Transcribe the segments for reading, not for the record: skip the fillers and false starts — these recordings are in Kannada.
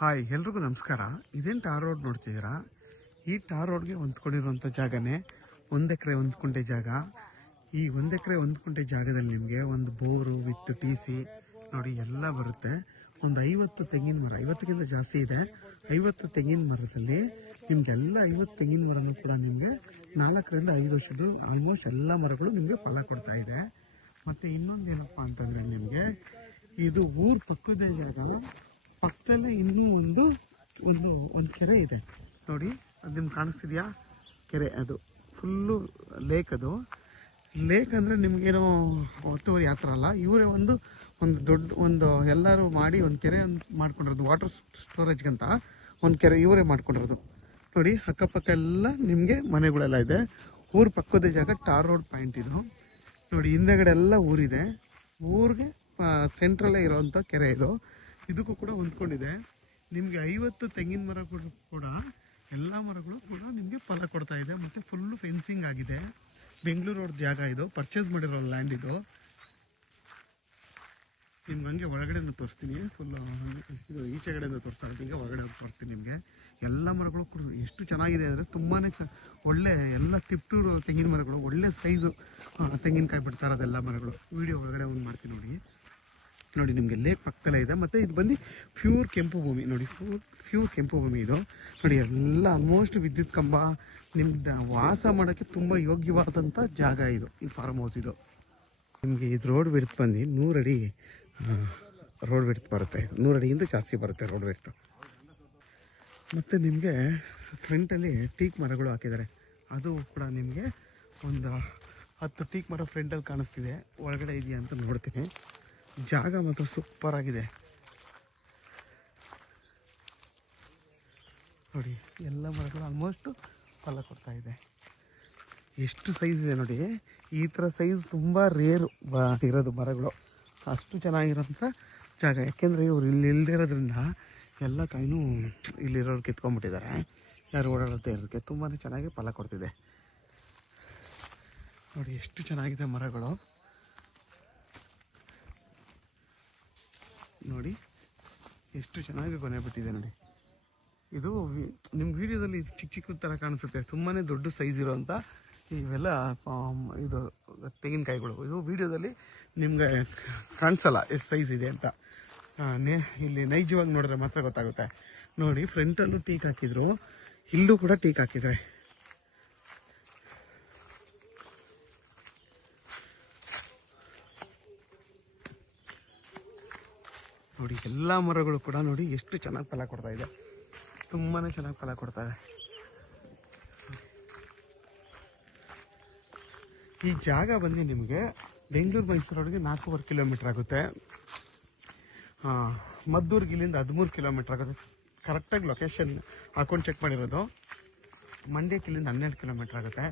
ಹಾಯ್ ಎಲ್ರಿಗೂ ನಮಸ್ಕಾರ. ಇದೇನು ಟಾರ್ ರೋಡ್ ನೋಡ್ತಿದ್ದೀರಾ? ಈ ಟಾರ್ ರೋಡ್ಗೆ ಹೊಂದ್ಕೊಂಡಿರುವಂಥ ಜಾಗನೇ 1 ಎಕರೆ 1 ಕುಂಟೆ ಜಾಗ. ಈ 1 ಎಕರೆ 1 ಕುಂಟೆ ಜಾಗದಲ್ಲಿ ನಿಮಗೆ ಒಂದು ಬೋರು ವಿತ್ TC ನೋಡಿ ಎಲ್ಲ ಬರುತ್ತೆ. ಒಂದು 50 ತೆಂಗಿನ ಮರ, 50ಕ್ಕಿಂತ ಜಾಸ್ತಿ ಇದೆ. 50 ತೆಂಗಿನ ಮರದಲ್ಲಿ ನಿಮಗೆಲ್ಲ 50 ತೆಂಗಿನ ಮರನೂ ಕೂಡ ನಿಮಗೆ 4 ರಿಂದ 5 ವರ್ಷದ್ದು ಆಲ್ಮೋಸ್ಟ್ ಎಲ್ಲ ಮರಗಳು ನಿಮಗೆ ಫಲ ಕೊಡ್ತಾ ಇದೆ. ಮತ್ತು ಇನ್ನೊಂದು ಏನಪ್ಪ ಅಂತಂದರೆ ನಿಮಗೆ ಇದು ಊರು ಪಕ್ಕದ ಜಾಗ. ಪಕ್ಕದಲ್ಲೇ ಇನ್ನೂ ಒಂದು ಕೆರೆ ಇದೆ ನೋಡಿ. ಅದು ನಿಮ್ಗೆ ಕಾಣಿಸ್ತಿದೆಯಾ ಕೆರೆ? ಅದು ಫುಲ್ಲು ಲೇಕ್. ಅದು ಲೇಕ್ ಅಂದರೆ ನಿಮಗೇನೋ ಒತ್ತುವರಿ ಆ ಥರ ಅಲ್ಲ. ಇವರೇ ಒಂದು ದೊಡ್ಡ ಎಲ್ಲರೂ ಮಾಡಿ ಒಂದು ಕೆರೆ ಮಾಡ್ಕೊಂಡಿರೋದು, ವಾಟರ್ ಸ್ಟೋರೇಜ್ಗಂತ ಒಂದು ಕೆರೆ ಇವರೇ ಮಾಡ್ಕೊಂಡಿರೋದು ನೋಡಿ. ಅಕ್ಕಪಕ್ಕ ಎಲ್ಲ ನಿಮಗೆ ಮನೆಗಳೆಲ್ಲ ಇದೆ. ಊರು ಪಕ್ಕದ ಜಾಗ ಟಾರ್ ರೋಡ್ ಪಾಯಿಂಟ್ ಇದು ನೋಡಿ. ಹಿಂದೆಗಡೆ ಎಲ್ಲ ಊರಿದೆ. ಊರಿಗೆ ಸೆಂಟ್ರಲ್ಲೇ ಇರೋವಂಥ ಕೆರೆ ಇದು. ಇದಕ್ಕೂ ಕೂಡ ಹೊಂದ್ಕೊಂಡಿದೆ. ನಿಮಗೆ 50 ತೆಂಗಿನ ಮರಗಳು ಕೂಡ ಎಲ್ಲ ಮರಗಳು ಕೂಡ ನಿಮಗೆ ಫಲ ಕೊಡ್ತಾ ಇದೆ. ಮತ್ತು ಫುಲ್ಲು ಫೆನ್ಸಿಂಗ್ ಆಗಿದೆ. ಬೆಂಗಳೂರು ರೋಡ್ ಜಾಗ ಇದು, ಪರ್ಚೇಸ್ ಮಾಡಿರೋ ಲ್ಯಾಂಡ್ ಇದು. ನಿಮ್ಗೆ ಹಂಗೆ ಒಳಗಡೆಯಿಂದ ತೋರಿಸ್ತೀನಿ. ಫುಲ್ಲು ಇದು ಈಚೆಗಡೆಯಿಂದ ತೋರಿಸ್ತಾ ಇರ್ತೀನಿ. ಹೊರಗಡೆ ತೋರಿಸ್ತೀನಿ ನಿಮಗೆ. ಎಲ್ಲ ಮರಗಳು ಕೂಡ ಎಷ್ಟು ಚೆನ್ನಾಗಿದೆ ಅಂದರೆ ತುಂಬಾ ಒಳ್ಳೆ ಎಲ್ಲ ತಿಪ್ಟೂರು ತೆಂಗಿನ ಮರಗಳು, ಒಳ್ಳೆ ಸೈಜು ತೆಂಗಿನಕಾಯಿ ಬಿಡ್ತಾ ಇರೋದೆಲ್ಲ ಮರಗಳು. ವಿಡಿಯೋ ಒಳಗಡೆ ಒಂದು ಮಾಡ್ತೀನಿ ನೋಡಿ. ನಿಮಗೆ ಲೇಕ್ ಪಕ್ಕದಲ್ಲೇ ಇದೆ. ಮತ್ತು ಇದು ಬಂದು ಪ್ಯೂರ್ ಕೆಂಪು ಭೂಮಿ ನೋಡಿ. ಪ್ಯೂರ್ ಕೆಂಪು ಭೂಮಿ ಇದು ನೋಡಿ. ಎಲ್ಲ ಆಲ್ಮೋಸ್ಟ್ ವಿದ್ಯುತ್ ಕಂಬ, ನಿಮ್ಗೆ ವಾಸ ಮಾಡೋಕ್ಕೆ ತುಂಬ ಯೋಗ್ಯವಾದಂಥ ಜಾಗ ಇದು. ಈ ಫಾರ್ಮ್ ಹೌಸ್ ಇದು. ನಿಮಗೆ ಇದು ರೋಡ್ ವಿಡ್ತ್ ಬಂದು 100 ಅಡಿ ರೋಡ್ ವಿಡ್ತ್ ಬರುತ್ತೆ. 100 ಅಡಿಯಿಂದ ಜಾಸ್ತಿ ಬರುತ್ತೆ ರೋಡ್ ವಿಡ್ತ್. ಮತ್ತು ನಿಮಗೆ ಫ್ರಂಟಲ್ಲಿ ಟೀಕ್ ಮರಗಳು ಹಾಕಿದ್ದಾರೆ. ಅದು ಕೂಡ ನಿಮಗೆ ಒಂದು 10 ಟೀಕ್ ಮರ ಫ್ರಂಟಲ್ಲಿ ಕಾಣಿಸ್ತಿದೆ. ಒಳಗಡೆ ಇದೆಯಾ ಅಂತ ನೋಡ್ತೀನಿ. ಜಾಗ ಮಾತ್ರ ಸೂಪರ್ ಆಗಿದೆ ನೋಡಿ. ಎಲ್ಲ ಮರಗಳು ಆಲ್ಮೋಸ್ಟು ಫಲ ಕೊಡ್ತಾ ಇದೆ. ಎಷ್ಟು ಸೈಜ್ ಇದೆ ನೋಡಿ. ಈ ಥರ ಸೈಜ್ ತುಂಬ ರೇರು ಇರೋದು ಮರಗಳು. ಅಷ್ಟು ಚೆನ್ನಾಗಿರೋಂಥ ಜಾಗ. ಯಾಕೆಂದರೆ ಇವರು ಇಲ್ಲಿ ಇಲ್ದಿರೋದ್ರಿಂದ ಎಲ್ಲ ಕಾಯಿನೂ ಇಲ್ಲಿರೋರು ಕಿತ್ಕೊಂಡ್ಬಿಟ್ಟಿದ್ದಾರೆ. ಯಾರು ಓಡಾಡುತ್ತೆ ಇರೋದಕ್ಕೆ ತುಂಬಾ ಚೆನ್ನಾಗಿ ಫಲ ಕೊಡ್ತಿದೆ ನೋಡಿ. ಎಷ್ಟು ಚೆನ್ನಾಗಿದೆ ಮರಗಳು ನೋಡಿ. ಎಷ್ಟು ಚೆನ್ನಾಗಿ ಕೊನೆ ಬಿಟ್ಟಿದೆ ನೋಡಿ. ಇದು ನಿಮ್ಮ ವೀಡಿಯೋದಲ್ಲಿ ಚಿಕ್ಕ ಚಿಕ್ಕ ಥರ ಕಾಣಿಸುತ್ತೆ. ತುಂಬಾ ದೊಡ್ಡ ಸೈಜ್ ಇರೋವಂಥ ಇವೆಲ್ಲ ಇದು ತೆಂಗಿನಕಾಯಿಗಳು. ಇದು ವೀಡಿಯೋದಲ್ಲಿ ನಿಮ್ಗೆ ಕಾಣಿಸಲ್ಲ ಎಷ್ಟು ಸೈಜ್ ಇದೆ ಅಂತ. ಇಲ್ಲಿ ನೈಜವಾಗಿ ನೋಡಿದ್ರೆ ಮಾತ್ರ ಗೊತ್ತಾಗುತ್ತೆ ನೋಡಿ. ಫ್ರಂಟಲ್ಲೂ ಟೀಕ್ ಹಾಕಿದ್ರು, ಇಲ್ಲೂ ಕೂಡ ಟೀಕ್ ಹಾಕಿದ್ದಾರೆ ನೋಡಿ. ಎಲ್ಲ ಮರಗಳು ಕೂಡ ನೋಡಿ ಎಷ್ಟು ಚೆನ್ನಾಗಿ ಫಲ ಕೊಡ್ತಾ ಇದೆ. ತುಂಬಾ ಚೆನ್ನಾಗಿ ಫಲ ಕೊಡ್ತಾರೆ. ಈ ಜಾಗ ಬಂದು ನಿಮಗೆ ಬೆಂಗಳೂರು ಮೈಸೂರು ರೋಡ್ಗೆ 4.5 ಕಿಲೋಮೀಟರ್ ಆಗುತ್ತೆ. ಮದ್ದೂರಿಗೆ ಇಲ್ಲಿಂದ 13 ಕಿಲೋಮೀಟರ್ ಆಗುತ್ತೆ. ಕರೆಕ್ಟಾಗಿ ಲೊಕೇಶನ್ ಹಾಕೊಂಡು ಚೆಕ್ ಮಾಡಿರೋದು. ಮಂಡ್ಯಕ್ಕೆ ಇಲ್ಲಿಂದ 12 ಕಿಲೋಮೀಟರ್ ಆಗುತ್ತೆ.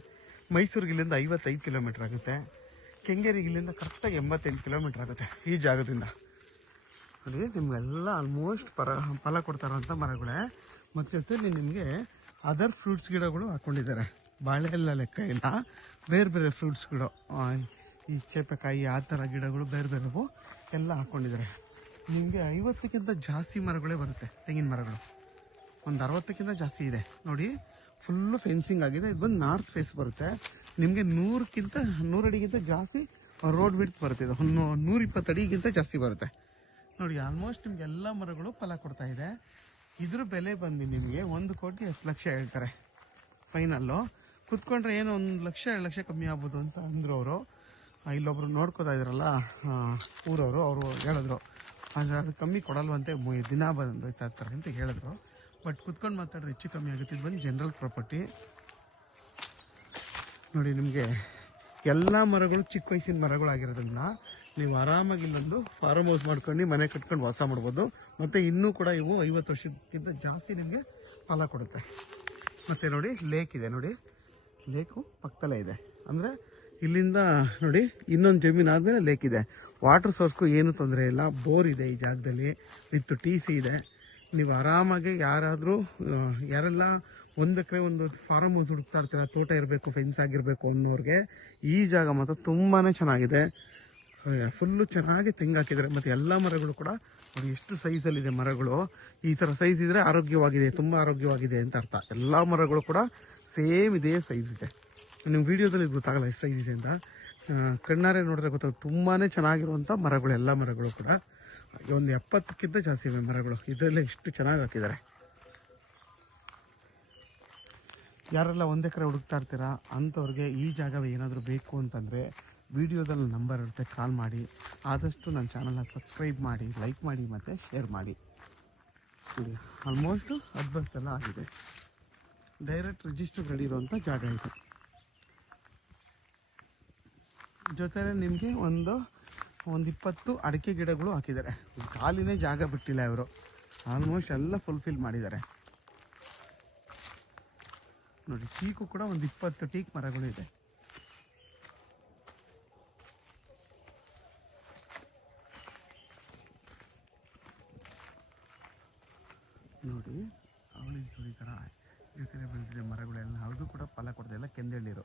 ಮೈಸೂರಿಗೆ ಇಲ್ಲಿಂದ 55 ಕಿಲೋಮೀಟರ್ ಆಗುತ್ತೆ. ಕೆಂಗೇರಿಗೆ ಇಲ್ಲಿಂದ ಕರೆಕ್ಟಾಗಿ 88 ಕಿಲೋಮೀಟರ್ ಆಗುತ್ತೆ ಈ ಜಾಗದಿಂದ ನೋಡಿ. ನಿಮಗೆಲ್ಲ ಆಲ್ಮೋಸ್ಟ್ ಫಲ ಕೊಡ್ತಾ ಇರೋಂಥ ಮರಗಳೇ. ಮತ್ತು ಜೊತೆಲಿ ನಿಮಗೆ ಅದರ್ ಫ್ರೂಟ್ಸ್ ಗಿಡಗಳು ಹಾಕ್ಕೊಂಡಿದ್ದಾರೆ. ಬಾಳೆ ಎಲ್ಲ ಲೆಕ್ಕ ಇಲ್ಲ, ಬೇರೆ ಬೇರೆ ಫ್ರೂಟ್ಸ್ ಗಿಡ, ಈ ಚೇಪೆಕಾಯಿ ಆ ಥರ ಗಿಡಗಳು ಬೇರೆ ಬೇರೆವು ಎಲ್ಲ ಹಾಕ್ಕೊಂಡಿದ್ದಾರೆ. ನಿಮಗೆ 50ಕ್ಕಿಂತ ಜಾಸ್ತಿ ಮರಗಳೇ ಬರುತ್ತೆ. ತೆಂಗಿನ ಮರಗಳು ಒಂದು 60ಕ್ಕಿಂತ ಜಾಸ್ತಿ ಇದೆ ನೋಡಿ. ಫುಲ್ಲು ಫೆನ್ಸಿಂಗ್ ಆಗಿದೆ. ಇದು ಬಂದು ನಾರ್ತ್ ಫೇಸ್ ಬರುತ್ತೆ. ನಿಮಗೆ 100 ಅಡಿಗಿಂತ ಜಾಸ್ತಿ ರೋಡ್ ವಿಡ್ತ್ ಬರುತ್ತೆ. ಇದು 120 ಅಡಿಗಿಂತ ಜಾಸ್ತಿ ಬರುತ್ತೆ ನೋಡಿ. ಆಲ್ಮೋಸ್ಟ್ ನಿಮ್ಗೆ ಎಲ್ಲ ಮರಗಳು ಫಲ ಕೊಡ್ತಾ ಇದೆ. ಇದ್ರ ಬೆಲೆ ಬಂದು ನಿಮಗೆ 1,10,00,000 ಹೇಳ್ತಾರೆ ಫೈನಲ್ಲು. ಕುತ್ಕೊಂಡ್ರೆ ಏನೋ 1 ಲಕ್ಷ 2 ಲಕ್ಷ ಕಮ್ಮಿ ಆಗ್ಬೋದು ಅಂತ ಅಂದರು ಅವರು. ಇಲ್ಲೊಬ್ರು ನೋಡ್ಕೋತಾ ಇದ್ರಲ್ಲ ಊರವರು, ಅವರು ಹೇಳಿದ್ರು ಅದು ಕಮ್ಮಿ ಕೊಡಲ್ವಂತೆ, ದಿನ ಬಂದೋಯ್ತಾ ಇರ್ತಾರೆ ಅಂತ ಹೇಳಿದ್ರು. ಬಟ್ ಕುತ್ಕೊಂಡು ಮಾತಾಡಿದ್ರೆ ಹೆಚ್ಚು ಕಮ್ಮಿ ಆಗುತ್ತೆ. ಇದು ಬಂದು ಜನರಲ್ ಪ್ರಾಪರ್ಟಿ ನೋಡಿ. ನಿಮಗೆ ಎಲ್ಲ ಮರಗಳು ಚಿಕ್ಕ ವಯಸ್ಸಿನ ಮರಗಳಾಗಿರೋದ್ರಿಂದ ನೀವು ಆರಾಮಾಗಿ ಇಲ್ಲೊಂದು ಫಾರ್ಮ್ ಹೌಸ್ ಮಾಡ್ಕೊಂಡು ಮನೆ ಕಟ್ಕೊಂಡು ವಾಸ ಮಾಡ್ಬೋದು. ಮತ್ತು ಇನ್ನೂ ಕೂಡ ಇವು 50 ವರ್ಷಕ್ಕಿಂತ ಜಾಸ್ತಿ ನಿಮಗೆ ಫಲ ಕೊಡುತ್ತೆ. ಮತ್ತು ನೋಡಿ ಲೇಕ್ ಇದೆ ನೋಡಿ. ಲೇಕು ಪಕ್ಕದಲ್ಲೇ ಇದೆ. ಅಂದರೆ ಇಲ್ಲಿಂದ ನೋಡಿ ಇನ್ನೊಂದು ಜಮೀನು ಆದಮೇಲೆ ಲೇಕ್ ಇದೆ. ವಾಟರ್ ಸೋರ್ಸ್ಗೂ ಏನೂ ತೊಂದರೆ ಇಲ್ಲ. ಬೋರ್ ಇದೆ ಈ ಜಾಗದಲ್ಲಿ ವಿತ್ TC ಇದೆ. ನೀವು ಆರಾಮಾಗಿ ಯಾರೆಲ್ಲ 1 ಎಕರೆ ಒಂದು ಫಾರ್ಮ್ ಹೌಸ್ ಹುಡುಕ್ತಾ ಇರ್ತೀರ, ತೋಟ ಇರಬೇಕು, ಫೆನ್ಸ್ ಆಗಿರಬೇಕು ಅನ್ನೋರಿಗೆ ಈ ಜಾಗ ಮಾತ್ರ ತುಂಬಾ ಚೆನ್ನಾಗಿದೆ. ಫುಲ್ಲು ಚೆನ್ನಾಗಿ ತೆಂಗು ಹಾಕಿದ್ದಾರೆ. ಮತ್ತು ಎಲ್ಲ ಮರಗಳು ಕೂಡ ನೋಡಿ ಎಷ್ಟು ಸೈಜಲ್ಲಿದೆ ಮರಗಳು. ಈ ಥರ ಸೈಜ್ ಇದ್ರೆ ಆರೋಗ್ಯವಾಗಿದೆ, ತುಂಬ ಆರೋಗ್ಯವಾಗಿದೆ ಅಂತ ಅರ್ಥ. ಎಲ್ಲ ಮರಗಳು ಕೂಡ ಸೇಮ್ ಇದೇ ಸೈಜ್ ಇದೆ. ನಿಮ್ಮ ವಿಡಿಯೋದಲ್ಲಿ ಗೊತ್ತಾಗಲ್ಲ ಎಷ್ಟು ಸೈಜ್ ಇದೆ ಅಂತ, ಕಣ್ಣಾರೆ ನೋಡಿದ್ರೆ ಗೊತ್ತಾಗುತ್ತೆ. ತುಂಬಾ ಚೆನ್ನಾಗಿರುವಂಥ ಮರಗಳು, ಎಲ್ಲ ಮರಗಳು ಕೂಡ ಒಂದು 70ಕ್ಕಿಂತ ಜಾಸ್ತಿ ಇವೆ ಮರಗಳು. ಇದರಲ್ಲೇ ಇಷ್ಟು ಚೆನ್ನಾಗಿ ಹಾಕಿದ್ದಾರೆ. ಯಾರೆಲ್ಲ 1 ಎಕರೆ ಹುಡುಕ್ತಾ ಇರ್ತೀರಾ ಅಂಥವ್ರಿಗೆ ಈ ಜಾಗವೇ ಏನಾದರೂ ಬೇಕು ಅಂತಂದರೆ ವಿಡಿಯೋದಲ್ಲಿ ನಂಬರ್ ಇರುತ್ತೆ, ಕಾಲ್ ಮಾಡಿ. ಆದಷ್ಟು ನನ್ನ ಚಾನಲ್ನ ಸಬ್ಸ್ಕ್ರೈಬ್ ಮಾಡಿ, ಲೈಕ್ ಮಾಡಿ ಮತ್ತು ಶೇರ್ ಮಾಡಿ. ನೋಡಿ ಆಲ್ಮೋಸ್ಟ್ ಅಡ್ಬಸ್ತೆಲ್ಲ ಆಗಿದೆ. ಡೈರೆಕ್ಟ್ ರಿಜಿಸ್ಟರ್ ರೆಡಿ ಇರುವಂಥ ಜಾಗ ಇದು. ಜೊತೆಲೆ ನಿಮಗೆ ಒಂದು 20 ಅಡಿಕೆ ಗಿಡಗಳು ಹಾಕಿದ್ದಾರೆ. ಖಾಲಿನೇ ಜಾಗ ಬಿಟ್ಟಿಲ್ಲ ಇವರು, ಆಲ್ಮೋಸ್ಟ್ ಎಲ್ಲ ಫುಲ್ಫಿಲ್ ಮಾಡಿದ್ದಾರೆ. ನೋಡಿ ಟೀಕು ಕೂಡ ಒಂದು 20 ಟೀಕ್ ಮರಗಳು ಇದೆ. ನೋಡಿ ಅವಳಿ ಥರ ಜೊತೆ ಬೆಳೆದಿದೆ ಮರಗಳೆಲ್ಲ. ಅದು ಕೂಡ ಫಲ ಕೊಡ್ತಾ ಇಲ್ಲ, ಕೆಂದೆಳ್ಳಿರು.